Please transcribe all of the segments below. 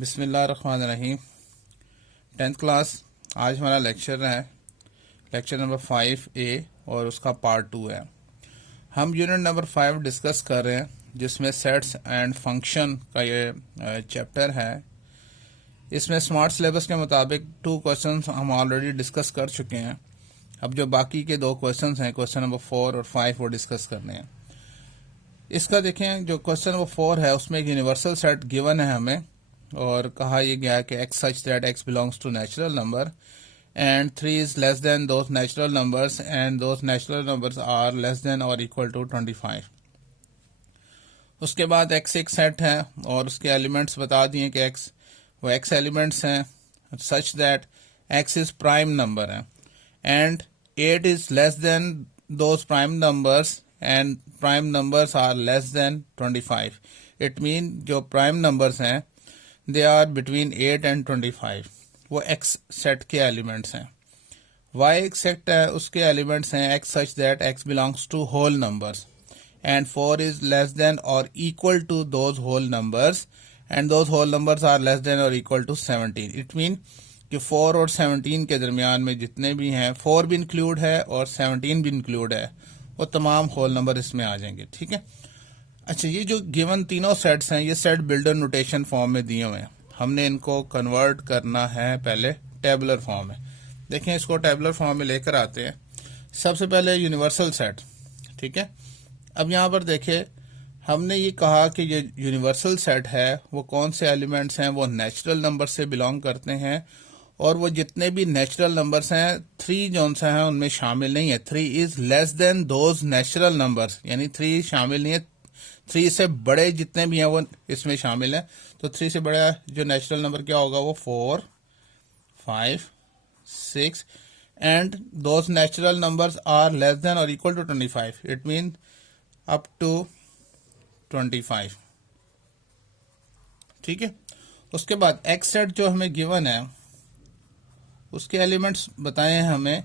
बिस्मिल्लाहिर्रहमानिर्रहीम। 10th class आज हमारा लेक्चर है, लेक्चर नंबर 5A और उसका पार्ट 2 है। हम यूनिट नंबर 5 डिस्कस कर रहे हैं जिसमें सेट्स एंड फंक्शन का ये चैप्टर है। इसमें स्मार्ट सिलेबस के मुताबिक 2 क्वेश्चंस हम ऑलरेडी डिस्कस कर चुके हैं। अब जो बाकी के 2 क्वेश्चंस हैं, क्वेश्चन नंबर 4 और 5, वो डिस्कस करने हैं। इसका देखें, जो क्वेश्चन नंबर 4 है उसमें एक यूनिवर्सल सेट गिवन है हमें और कहा यह गया कि x such that x belongs to natural number and 3 is less than those natural numbers and those natural numbers are less than or equal to 25। उसके बाद x एक सेट है और उसके एलिमेंट्स बता दिए कि वो x एलिमेंट्स हैं such that x is prime number है and 8 is less than those prime numbers and prime numbers are less than 25। it mean जो prime numbers हैं दे आर बिटवीन 8 एंड 25। वो x सेट के elements हैं। y एक set है, उसके elements हैं x such that x belongs to whole numbers and 4 is less than और equal to those whole numbers and those whole numbers are less than और equal to 17। It mean कि 4 और 17 के दरमियान में जितने भी हैं, 4 भी इंक्लूड है और 17 भी इंक्लूड है, वो तमाम होल नंबर इसमें आ जाएंगे। ठीक है। अच्छा, ये जो गिवन तीनों सेट्स हैं ये सेट बिल्डर नोटेशन फॉर्म में दिए हुए हैं। हमने इनको कन्वर्ट करना है पहले टेबुलर फॉर्म में। देखें, इसको टेबुलर फॉर्म में लेकर आते हैं। सबसे पहले यूनिवर्सल सेट। ठीक है। अब यहाँ पर देखें, हमने ये कहा कि ये यूनिवर्सल सेट है वो कौन से एलिमेंट्स हैं, वो नेचुरल नंबर से बिलोंग करते हैं और वो जितने भी नेचुरल नंबर्स हैं 3 जो सा है उनमें शामिल नहीं है। 3 is less then those natural numbers, यानी 3 शामिल नहीं है। 3 से बड़े जितने भी हैं वो इसमें शामिल हैं। तो 3 से बड़ा जो नेचुरल नंबर क्या होगा, वो 4, 5, 6 and those natural numbers are less than और equal to 25। It mean up to 25। ठीक है। उसके बाद एक्स सेट जो हमें गिवन है उसके एलिमेंट्स बताए हैं हमें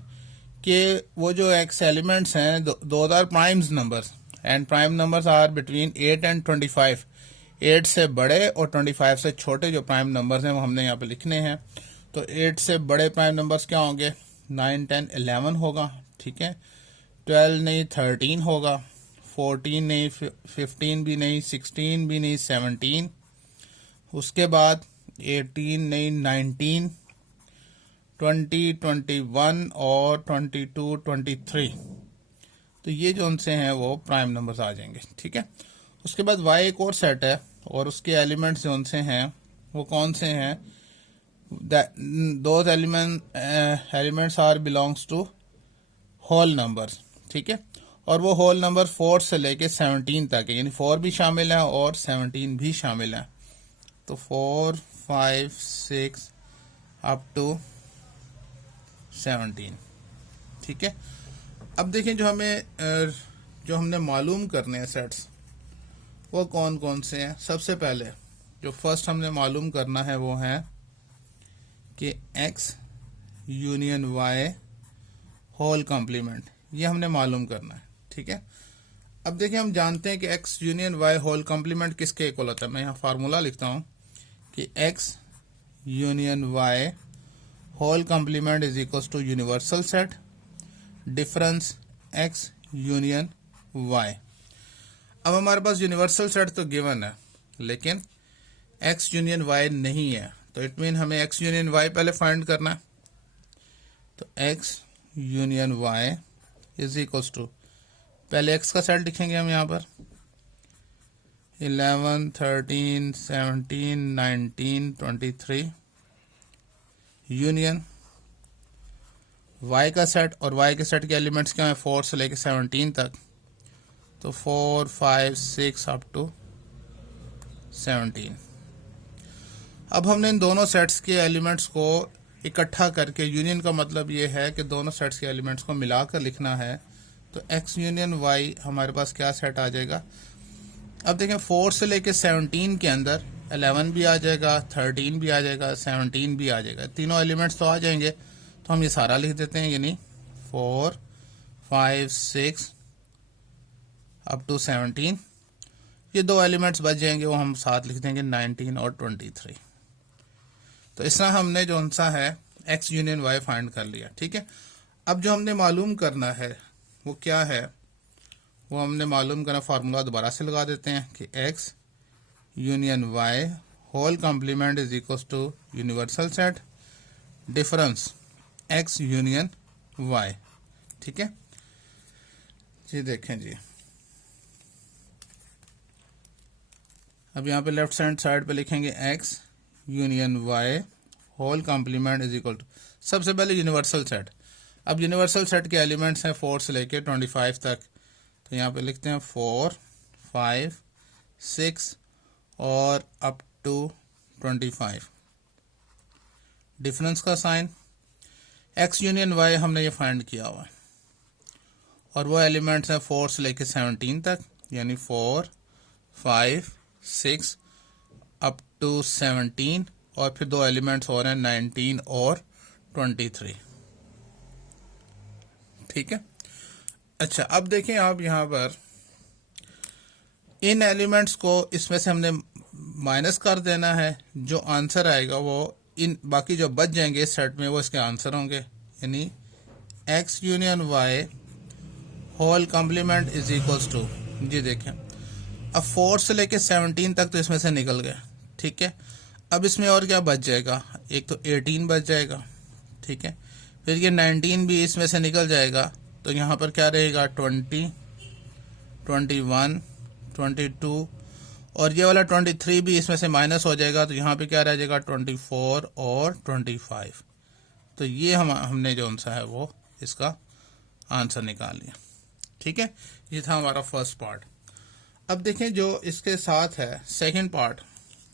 कि वो जो एक्स एलिमेंट्स हैं दो are primes numbers and prime numbers are between 8 and 25। 8 से बड़े और 25 से छोटे जो प्राइम नंबर्स हैं वो हमने यहाँ पे लिखने हैं। तो 8 से बड़े प्राइम नंबर्स क्या होंगे, 9, 10, 11 होगा। ठीक है। 12 नहीं 13 होगा, 14 नहीं 15 भी नहीं, 16 भी नहीं 17। उसके बाद 18 नहीं 19, 20, 21 और 22, 23। तो ये जो उनसे हैं वो प्राइम नंबर्स आ जाएंगे। ठीक है। उसके बाद y एक और सेट है और उसके एलिमेंट्स जो उनसे हैं वो कौन से हैं, those elements are belongs to whole numbers. ठीक है। और वो होल नंबर 4 से लेके 17 तक है, यानी 4 भी शामिल है और 17 भी शामिल है। तो 4, 5, 6 अप टू 17। ठीक है। अब देखें, जो हमने मालूम करने हैं सेट्स वो कौन कौन से हैं। सबसे पहले जो फर्स्ट हमने मालूम करना है वो है कि x union y whole complement, ये हमने मालूम करना है। ठीक है। अब देखिए, हम जानते हैं कि x union y whole complement किसके इक्वल होता है। मैं यहाँ फार्मूला लिखता हूँ कि x union y whole complement is equal to universal set difference x union y। अब हमारे पास यूनिवर्सल सेट तो गिवन है लेकिन x यूनियन y नहीं है, तो इट मीन हमें x यूनियन y पहले फाइंड करना है। तो x union y is equal to, पहले x का सेट लिखेंगे हम यहाँ पर 11, 13, 17, 19, 23 यूनियन y का सेट, और y के सेट के एलिमेंट्स क्या हैं 4 से लेके 17 तक। तो 4, 5, 6 अप टू 17। अब हमने इन दोनों सेट्स के एलिमेंट्स को इकट्ठा करके, यूनियन का मतलब ये है कि दोनों सेट्स के एलिमेंट्स को मिलाकर लिखना है। तो x यूनियन y हमारे पास क्या सेट आ जाएगा। अब देखें, 4 से लेके 17 के अंदर 11 भी आ जाएगा, 13 भी आ जाएगा, 17 भी आ जाएगा। तीनों एलिमेंट्स तो आ जाएंगे। तो हम ये सारा लिख देते हैं, यानी 4, 5, 6 अप टू 17। ये 2 एलिमेंट्स बच जाएंगे, वो हम साथ लिख देंगे 19 और 23। तो इस तरह हमने जो सा है एक्स यूनियन वाई फाइंड कर लिया। ठीक है, अब जो हमने मालूम करना है वो क्या है, वो हमने मालूम करना, फार्मूला दोबारा से लगा देते हैं कि x union Y whole complement is equal to universal set difference x union y. ठीक है जी, देखें जी, अब यहाँ पे लेफ्ट हैंड साइड पे लिखेंगे x union Y whole complement is equal to, सबसे पहले यूनिवर्सल सेट। अब यूनिवर्सल सेट के एलिमेंट्स हैं 4 से लेके 25 तक, तो यहाँ पे लिखते हैं 4, 5, 6 और अप टू 25। डिफरेंस का साइन, एक्स यूनियन वाई हमने ये फाइंड किया हुआ है और वो एलिमेंट्स हैं 4 से लेके 17 तक, यानी 4, 5, 6 अप टू 17 और फिर दो एलिमेंट्स और हैं 19 और 23। ठीक है, अच्छा अब देखें आप यहाँ पर इन एलिमेंट्स को इसमें से हमने माइनस कर देना है, जो आंसर आएगा वो इन बाकी जो बच जाएंगे इस सेट में वो इसके आंसर होंगे, यानी X union Y whole complement is equals to, जी देखें अब 4 से लेके 17 तक तो इसमें से निकल गए। ठीक है, अब इसमें और क्या बच जाएगा, एक तो 18 बच जाएगा। ठीक है, फिर ये 19 भी इसमें से निकल जाएगा, तो यहाँ पर क्या रहेगा 20, 21, 22 और ये वाला 23 भी इसमें से माइनस हो जाएगा, तो यहाँ पे क्या रह जाएगा 24 और 25। तो ये हमने जो सा है वो इसका आंसर निकाल लिया। ठीक है, ये था हमारा फर्स्ट पार्ट। अब देखें जो इसके साथ है सेकंड पार्ट,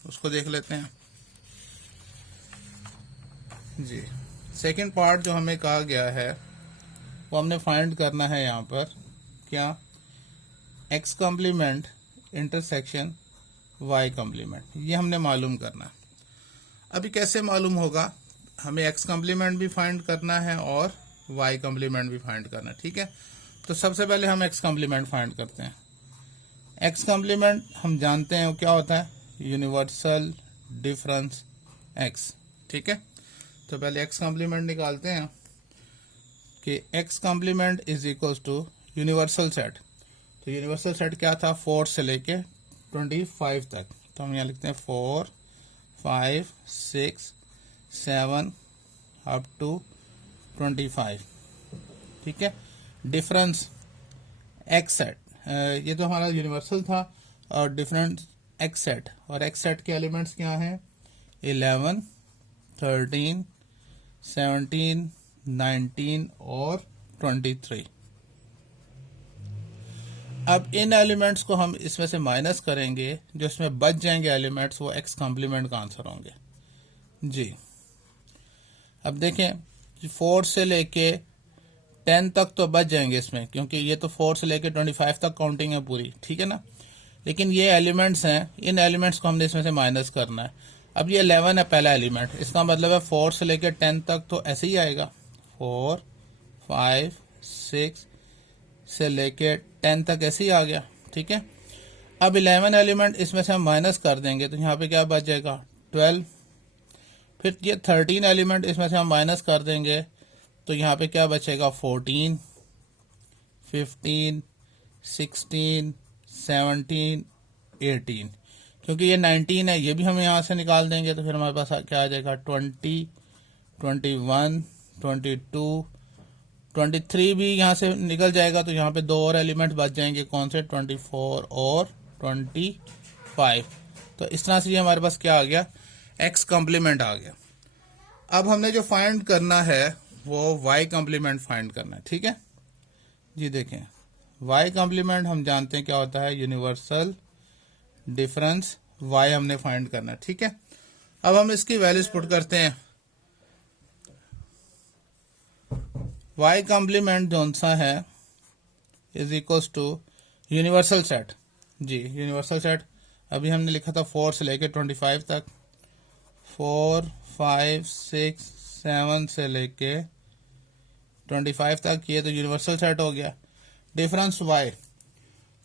उसको देख लेते हैं जी। सेकंड पार्ट जो हमें कहा गया है वो हमने फाइंड करना है यहाँ पर क्या, x complement intersection y complement, ये हमने मालूम करना है। अभी कैसे मालूम होगा, हमें एक्स कॉम्प्लीमेंट भी फाइंड करना है और वाई कॉम्प्लीमेंट भी फाइंड करना है। ठीक है, तो सबसे पहले हम एक्स कॉम्प्लीमेंट फाइंड करते हैं। एक्स कॉम्प्लीमेंट हम जानते हैं वो क्या होता है, यूनिवर्सल डिफरेंस एक्स। ठीक है, तो पहले एक्स कॉम्प्लीमेंट निकालते हैं कि x complement is equal to universal set. तो यूनिवर्सल सेट क्या था, 4 से लेके 25 तक, तो हम यहाँ लिखते हैं 4, 5, 6, 7 अप टू 25। ठीक है, डिफरेंस एक्स सेट, ये तो हमारा यूनिवर्सल था, और डिफरेंस एक्स सेट, और एक्स सेट के एलिमेंट्स क्या हैं 11, 13, 17, 19 और 23। अब इन एलिमेंट्स को हम इसमें से माइनस करेंगे, जो इसमें बच जाएंगे एलिमेंट्स वो एक्स कॉम्प्लीमेंट का आंसर होंगे जी। अब देखें 4 से लेके 10 तक तो बच जाएंगे इसमें, क्योंकि ये तो 4 से लेके 25 तक काउंटिंग है पूरी। ठीक है ना, लेकिन ये एलिमेंट्स हैं, इन एलिमेंट्स को हमने इसमें से माइनस करना है। अब ये 11 है पहला एलिमेंट, इसका मतलब है 4 से लेके 10 तक तो ऐसे ही आएगा, 4, 5, 6 से लेके 10 तक ऐसे ही आ गया। ठीक है, अब 11 एलिमेंट इसमें से हम माइनस कर देंगे, तो यहाँ पे क्या बच जाएगा 12। फिर ये 13 एलिमेंट इसमें से हम माइनस कर देंगे, तो यहाँ पे क्या बचेगा 14, 15, 16, 17, 18। क्योंकि ये 19 है, ये भी हम यहाँ से निकाल देंगे, तो फिर हमारे पास क्या आ जाएगा 20, 21, 22, 23 भी यहाँ से निकल जाएगा, तो यहाँ पे दो और एलिमेंट बच जाएंगे, कौन से 24 और 25। तो इस तरह से ये हमारे पास क्या आ गया, एक्स कॉम्प्लीमेंट आ गया। अब हमने जो फाइंड करना है वो वाई कॉम्प्लीमेंट फाइंड करना है। ठीक है जी, देखें वाई कॉम्प्लीमेंट हम जानते हैं क्या होता है, यूनिवर्सल डिफरेंस वाई हमने फाइंड करना है। ठीक है, अब हम इसकी वैल्यूज पुट करते हैं। वाई कॉम्प्लीमेंट जो सा है is equals to universal set जी। यूनिवर्सल सेट अभी हमने लिखा था 4 से लेके 25 तक, 4, 5, 6, 7 से लेके 25 तक, ये तो यूनिवर्सल सेट हो गया। डिफरेंस वाई,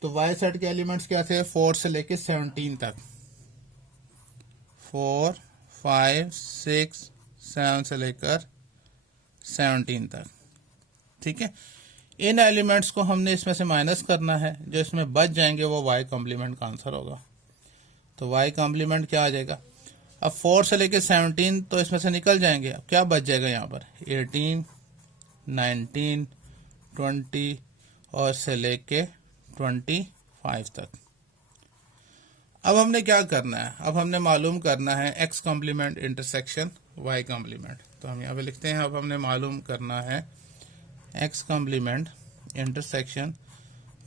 तो वाई सेट के एलिमेंट्स क्या थे 4 से लेके 17 तक, 4, 5, 6, 7 से लेकर 17 तक। ठीक है, इन एलिमेंट्स को हमने इसमें से माइनस करना है, जो इसमें बच जाएंगे वो y कॉम्प्लीमेंट का आंसर होगा। तो y कॉम्प्लीमेंट क्या आ जाएगा, अब 4 से लेकर 17 तो इसमें से निकल जाएंगे, अब क्या बच जाएगा यहाँ पर 18, 19, 20 और से लेके 25 तक। अब हमने क्या करना है, अब हमने मालूम करना है x complement intersection y complement. तो हम यहाँ पे लिखते हैं, अब हमने मालूम करना है x complement intersection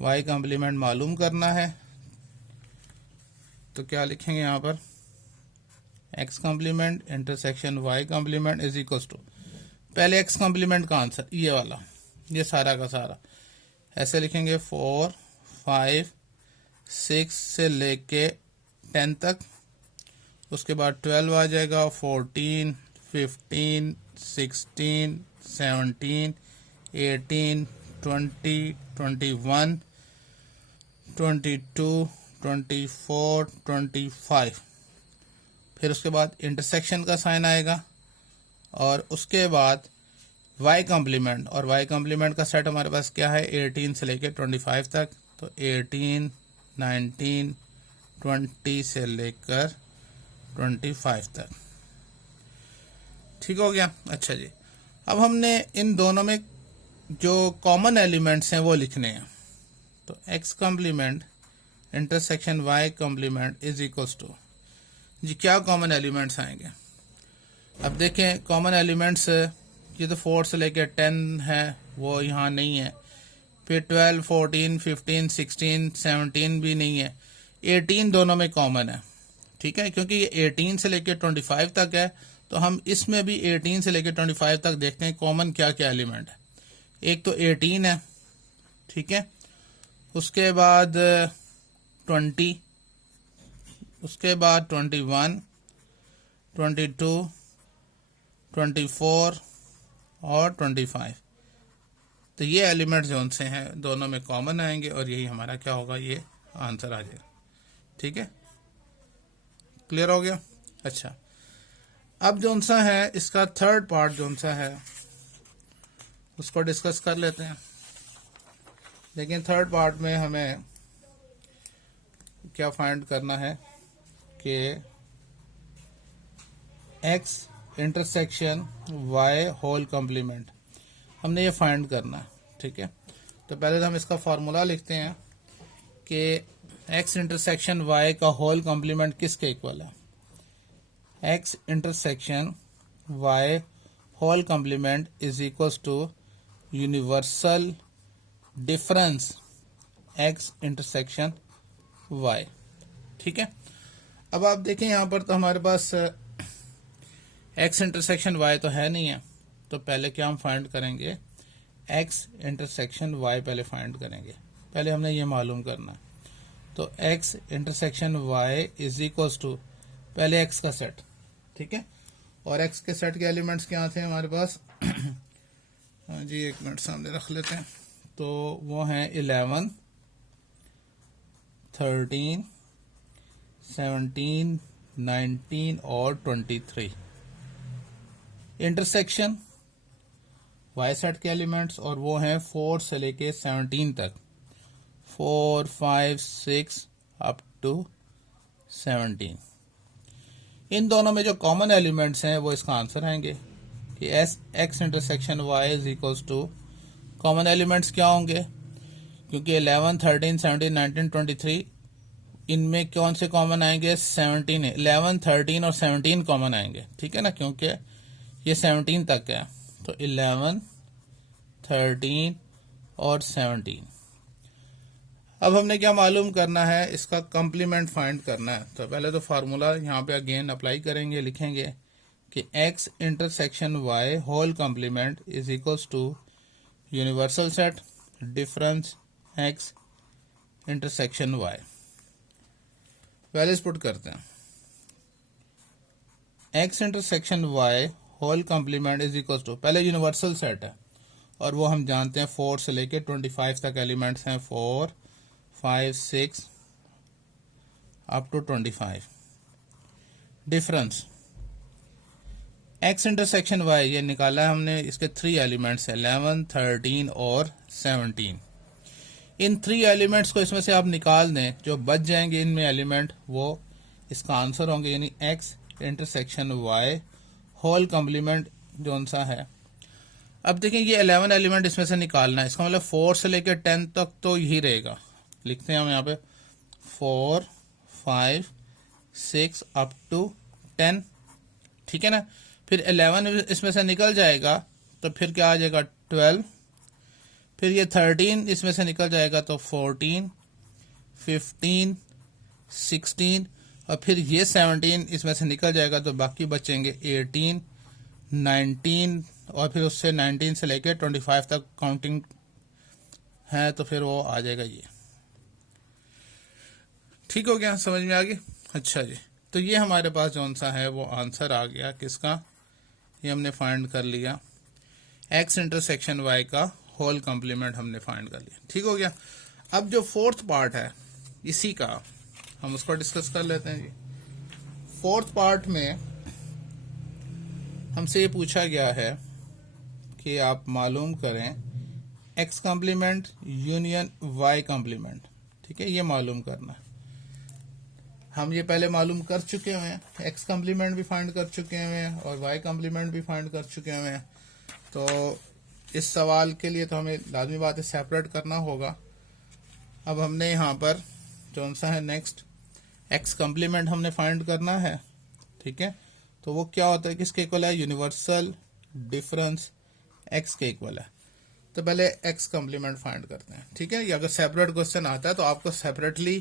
y complement मालूम करना है। तो क्या लिखेंगे यहाँ पर, x complement intersection y complement is equal to, पहले x कॉम्प्लीमेंट का आंसर ये वाला, ये सारा का सारा ऐसे लिखेंगे 4, 5, 6 से लेके 10 तक, उसके बाद 12 आ जाएगा, 14, 15, 16, 17, 18, 20, 21, 22, 24, 25। फिर उसके बाद इंटरसेक्शन का साइन आएगा और उसके बाद y कॉम्प्लीमेंट, और y कॉम्प्लीमेंट का सेट हमारे पास क्या है 18 से लेकर 25 तक। तो 18, 19, 20 से लेकर 25 तक। ठीक हो गया। अच्छा जी, अब हमने इन दोनों में जो कॉमन एलिमेंट्स हैं वो लिखने हैं। तो x complement intersection y complement is equals to, जी क्या कॉमन एलिमेंट्स आएंगे। अब देखें कॉमन एलिमेंट्स, ये तो 4 से लेकर 10 है वो यहाँ नहीं है, फिर 12, 14, 15, 16, 17 भी नहीं है, 18 दोनों में कॉमन है। ठीक है, क्योंकि ये 18 से लेकर 25 तक है, तो हम इसमें भी 18 से लेकर 25 तक देखते हैं कॉमन क्या क्या एलिमेंट है। एक तो 18 है, ठीक है, उसके बाद 20, उसके बाद 21, 22, 24 और 25। तो ये एलिमेंट जो उनसे हैं दोनों में कॉमन आएंगे और यही हमारा क्या होगा, ये आंसर आ जाएगा। ठीक है, क्लियर हो गया। अच्छा, अब जो सा है इसका थर्ड पार्ट जो सा है उसको डिस्कस कर लेते हैं। लेकिन थर्ड पार्ट में हमें क्या फाइंड करना है कि x intersection y whole complement, हमने ये फाइंड करना है। ठीक है, तो पहले तो हम इसका फॉर्मूला लिखते हैं कि x इंटरसेक्शन y का होल कॉम्प्लीमेंट किसके इक्वल है। x intersection y whole complement is equal to universal difference x intersection y। ठीक है, अब आप देखें यहाँ पर तो हमारे पास x इंटरसेक्शन y तो है नहीं है, तो पहले क्या हम फाइंड करेंगे, x इंटरसेक्शन y पहले फाइंड करेंगे। पहले हमने ये मालूम करना है। तो x intersection y is equal to पहले x का सेट, ठीक है, और x के सेट के एलिमेंट्स क्या थे हमारे पास हाँ जी, एक मिनट सामने रख लेते हैं। तो वो हैं 11, 13, 17, 19 और 23। इंटरसेक्शन y सेट के एलिमेंट्स, और वो हैं 4 से लेके 17 तक, 4, 5, 6 अप टू 17। इन दोनों में जो कॉमन एलिमेंट्स हैं वो इसका आंसर आएंगे कि x intersection y is equals to, common elements क्या होंगे, क्योंकि 11, 13, 17, 19, 23 इनमें कौन से कॉमन आएंगे, 17 है, 11, 13 और 17 कॉमन आएंगे। ठीक है ना, क्योंकि ये 17 तक है, तो 11, 13 और 17। अब हमने क्या मालूम करना है, इसका कॉम्प्लीमेंट फाइंड करना है। तो पहले तो फार्मूला यहाँ पे अगेन अप्लाई करेंगे, लिखेंगे कि x intersection y whole complement is equals to universal set difference x intersection y। Values put करते हैं, x intersection y whole complement is equals to, पहले यूनिवर्सल सेट है और वो हम जानते हैं 4 से लेके 25 तक एलिमेंट्स हैं, 4, 5, 6 up to 25। Difference x intersection y ये निकाला है हमने, इसके 3 एलिमेंट्स हैं 11, 13 और 17। इन 3 एलिमेंट्स को इसमें से आप निकाल दें, जो बच जाएंगे इनमें एलिमेंट वो इसका आंसर होंगे, यानी x intersection y whole complement जो सा है। अब देखें ये 11 एलिमेंट इसमें से निकालना है, इसका मतलब 4 से लेकर 10 तक तो यही रहेगा। लिखते हैं हम यहाँ पे 4, 5, 6 अप टू 10, ठीक है ना। फिर 11 इसमें से निकल जाएगा तो फिर क्या आ जाएगा 12, फिर ये 13 इसमें से निकल जाएगा तो 14, 15, 16 और फिर ये 17 इसमें से निकल जाएगा तो बाकी बचेंगे 18, 19 और फिर उससे 19 से लेकर 25 तक काउंटिंग है तो फिर वो आ जाएगा ये। ठीक हो गया, समझ में आ गया। अच्छा जी, तो ये हमारे पास जौन सा है वो आंसर आ गया किसका, ये हमने फाइंड कर लिया, एक्स इंटरसेक्शन वाई का होल कम्प्लीमेंट हमने फाइंड कर लिया। ठीक हो गया। अब जो फोर्थ पार्ट है इसी का हम उसको डिस्कस कर लेते हैं जी। फोर्थ पार्ट में हमसे ये पूछा गया है कि आप मालूम करें x complement union y complement. ठीक है, ये मालूम करना है। हम ये पहले मालूम कर चुके हुए हैं, एक्स कम्प्लीमेंट भी फाइंड कर चुके हुए हैं और वाई कम्प्लीमेंट भी फाइंड कर चुके हुए हैं। तो इस सवाल के लिए तो हमें लाजमी बात है सेपरेट करना होगा। अब हमने यहाँ पर कौन सा है नेक्स्ट एक्स कम्प्लीमेंट हमने फाइंड करना है। ठीक है, तो वो क्या होता है, किसके इक्वल है, यूनिवर्सल डिफरेंस एक्स के इक्वल है। तो पहले एक्स कम्प्लीमेंट फाइंड करते हैं। ठीक है, ये अगर सेपरेट क्वेश्चन आता है तो आपको सेपरेटली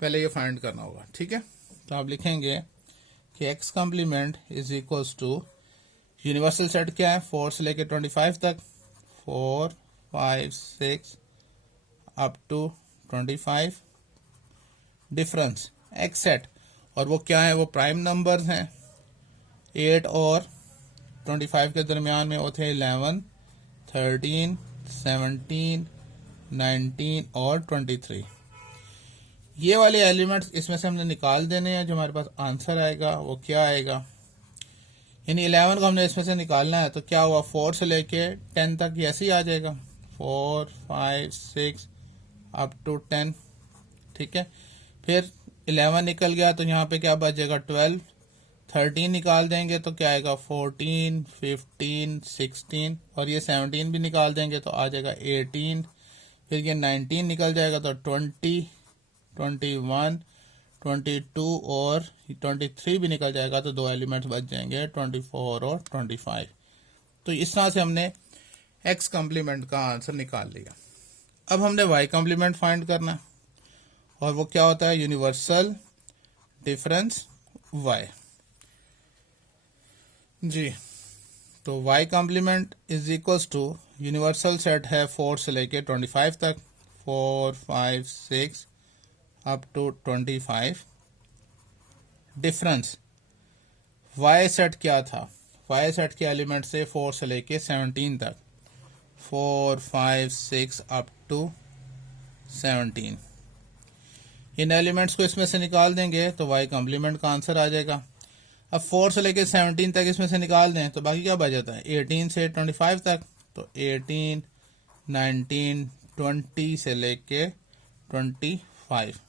पहले ये फाइंड करना होगा। ठीक है, तो आप लिखेंगे कि x complement is equals to universal set क्या है 4 से लेके 25 तक, 4, 5, 6 up to 25, difference x set और वो क्या है, वो प्राइम नंबर्स हैं। 8 और 25 के दरमियान में वो थे 11, 13, 17, 19 और 23। ये वाले एलिमेंट्स इसमें से हमने निकाल देने हैं। जो हमारे पास आंसर आएगा वो क्या आएगा, यानी 11 को हमने इसमें से निकालना है तो क्या हुआ 4 से लेके 10 तक ऐसे ही आ जाएगा 4, 5, 6 अप टू 10। ठीक है, फिर 11 निकल गया तो यहाँ पे क्या बचेगा 12, 13 निकाल देंगे तो क्या आएगा 14, 15, 16 और ये 17 भी निकाल देंगे तो आ जाएगा 18, फिर ये 19 निकल जाएगा तो 20, 21, 22 और 23 भी निकल जाएगा तो 2 एलिमेंट्स बच जाएंगे 24 और 25। तो इस तरह से हमने एक्स कम्प्लीमेंट का आंसर निकाल लिया। अब हमने वाई कम्प्लीमेंट फाइंड करना है और वो क्या होता है, यूनिवर्सल डिफरेंस वाई जी। तो y complement is equals to universal set है 4 से लेके 25 तक, 4, 5, 6 up to 25, difference y set क्या था, वाई सेट के एलिमेंट से 4 से लेके 17 तक, 4, 5, 6 अप टू 17। इन एलिमेंट्स को इसमें से निकाल देंगे तो वाई कम्प्लीमेंट का आंसर आ जाएगा। अब 4 से लेके 17 तक इसमें से निकाल दें तो बाकी क्या बच जाता है 18 से 25 तक, तो 18, 19, 20 से लेके 25।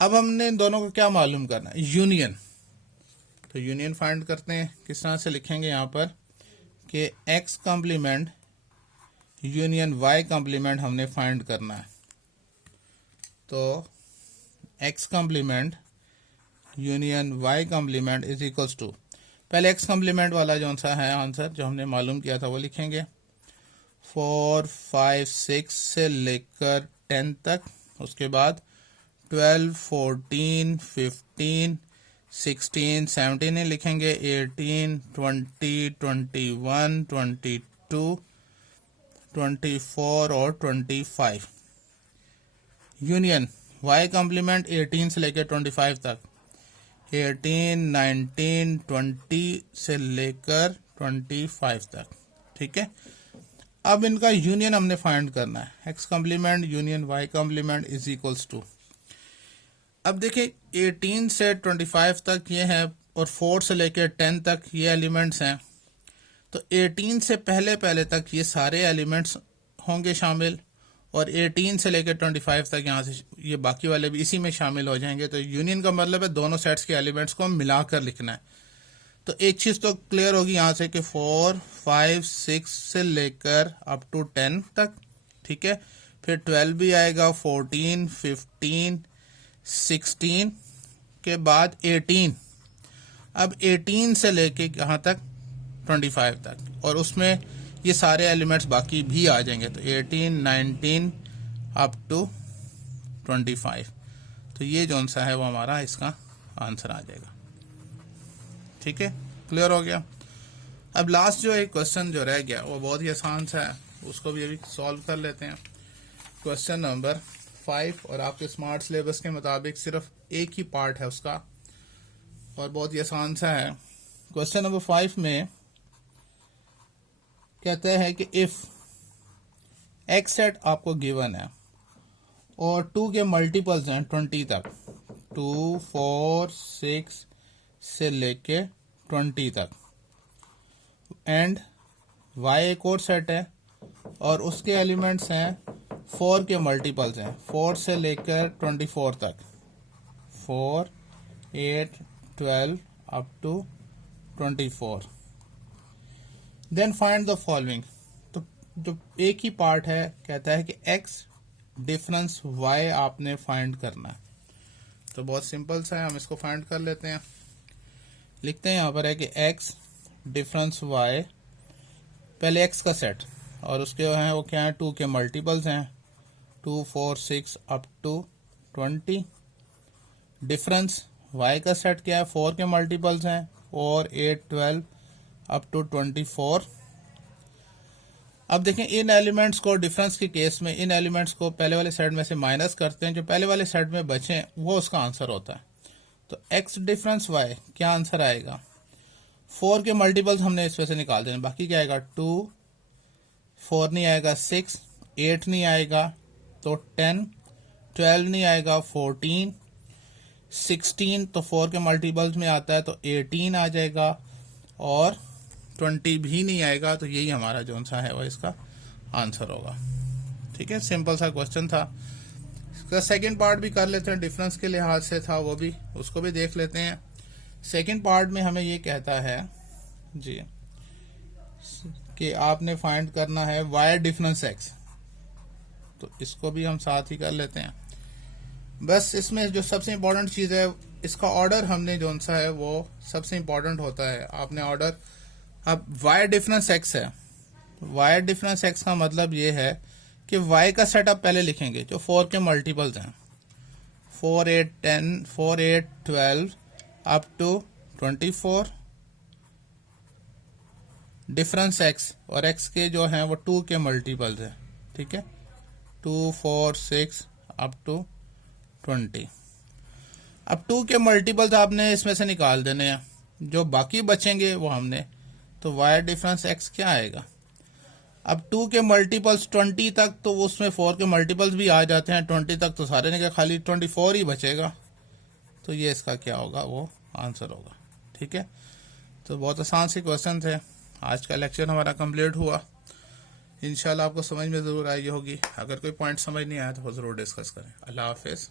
अब हमने इन दोनों को क्या मालूम करना है, यूनियन। तो यूनियन फाइंड करते हैं, किस तरह से लिखेंगे यहाँ पर कि x complement union y complement हमने फाइंड करना है। तो x complement union y complement is equals to, पहले एक्स कम्प्लीमेंट वाला जो सा है आंसर जो हमने मालूम किया था वो लिखेंगे 4, 5, 6 से लेकर 10 तक, उसके बाद 12, 14, 15, 16, 17 नहीं लिखेंगे, 18, 20, 21, 22, 24 और 25। यूनियन वाई कम्प्लीमेंट 18 से लेकर 25 तक, 18, 19, 20 से लेकर 25 तक। ठीक है, अब इनका यूनियन हमने फाइंड करना है, x complement union y complement is equals to. अब देखिए 18 से 25 तक ये है और 4 से लेकर 10 तक ये एलिमेंट्स हैं, तो 18 से पहले पहले तक ये सारे एलिमेंट्स होंगे शामिल, और 18 से लेकर 25 तक यहाँ से ये बाकी वाले भी इसी में शामिल हो जाएंगे। तो यूनियन का मतलब है दोनों सेट्स के एलिमेंट्स को हम मिलाकर लिखना है। तो एक चीज़ तो क्लियर होगी यहाँ से कि 4, 5, 6 से लेकर अप टू 10 तक, ठीक है। फिर 12 भी आएगा, 14, 15, 16 के बाद 18। अब 18 से लेके कहाँ तक, 25 तक, और उसमें ये सारे एलिमेंट्स बाकी भी आ जाएंगे। तो 18, 19 अप टू 25। तो ये जो सा है वो हमारा इसका आंसर आ जाएगा। ठीक है, क्लियर हो गया। अब लास्ट जो एक क्वेश्चन जो रह गया वो बहुत ही आसान सा है, उसको भी अभी सॉल्व कर लेते हैं। क्वेश्चन नंबर 5, और आपके स्मार्ट सिलेबस के मुताबिक सिर्फ एक ही पार्ट है उसका, और बहुत ही आसान सा है। क्वेश्चन नंबर 5 में कहते हैं कि इफ एक्स सेट आपको गिवन है और 2 के मल्टीपल्स हैं 20 तक, 2, 4, 6 से लेके 20 तक, एंड y एक और सेट है और उसके एलिमेंट्स हैं 4 के मल्टीपल्स हैं, 4 से लेकर 24 तक, 4, 8, 12 up to 24। Then find the following. तो जो एक ही पार्ट है कहता है कि x डिफरेंस y आपने फाइंड करना है। तो बहुत सिंपल सा है, हम इसको फाइंड कर लेते हैं। लिखते हैं यहाँ पर है कि x डिफरेंस y, पहले x का सेट, और उसके हैं वो क्या है, 2 के मल्टीपल्स हैं, 2, 4, 6 अप टू 20। डिफरेंस y का सेट क्या है, 4 के मल्टीपल्स हैं, 4, 8, 12 अप टू 24। अब देखें इन एलिमेंट्स को, डिफरेंस के केस में इन एलिमेंट्स को पहले वाले सेट में से माइनस करते हैं, जो पहले वाले सेट में बचे वो उसका आंसर होता है। तो x डिफरेंस y क्या आंसर आएगा, 4 के मल्टीपल्स हमने इसमें से निकाल देने, बाकी क्या आएगा, 2, 4 नहीं आएगा, 6, 8 नहीं आएगा तो 10, 12 नहीं आएगा, 14, 16 तो 4 के मल्टीपल्स में आता है तो 18 आ जाएगा, और 20 भी नहीं आएगा। तो यही हमारा जो सा है वो इसका आंसर होगा। ठीक है, सिंपल सा क्वेश्चन था। इसका सेकंड पार्ट भी कर लेते हैं, डिफरेंस के लिहाज से था वो भी, उसको भी देख लेते हैं। सेकंड पार्ट में हमें ये कहता है जी कि आपने फाइंड करना है y डिफरेंस x। तो इसको भी हम साथ ही कर लेते हैं। बस इसमें जो सबसे इम्पोर्टेंट चीज़ है, इसका ऑर्डर हमने जो सा है वो सबसे इम्पोर्टेंट होता है। आपने ऑर्डर, अब y डिफरेंस x है, y डिफरेंस x का मतलब ये है कि y का सेट आप पहले लिखेंगे जो 4 के मल्टीपल्स हैं, 4, 8, 10, 4, 8, 12 अप टू 24। डिफरेंस x, और x के जो हैं वो 2 के मल्टीपल्स हैं, ठीक है, 2, 4, 6 अप टू 20। अब 2 के मल्टीपल्स आपने इसमें से निकाल देने हैं, जो बाकी बचेंगे वो हमने, तो y डिफरेंस x क्या आएगा। अब 2 के मल्टीपल्स 20 तक, तो उसमें 4 के मल्टीपल्स भी आ जाते हैं 20 तक, तो सारे ने क्या खाली 24 ही बचेगा। तो ये इसका क्या होगा, वो आंसर होगा। ठीक है, तो बहुत आसान से क्वेश्चन थे। आज का लेक्चर हमारा कंप्लीट हुआ। इंशाल्लाह आपको समझ में ज़रूर आई होगी। अगर कोई पॉइंट समझ नहीं आया तो ज़रूर डिस्कस करें। अल्लाह हाफिज़।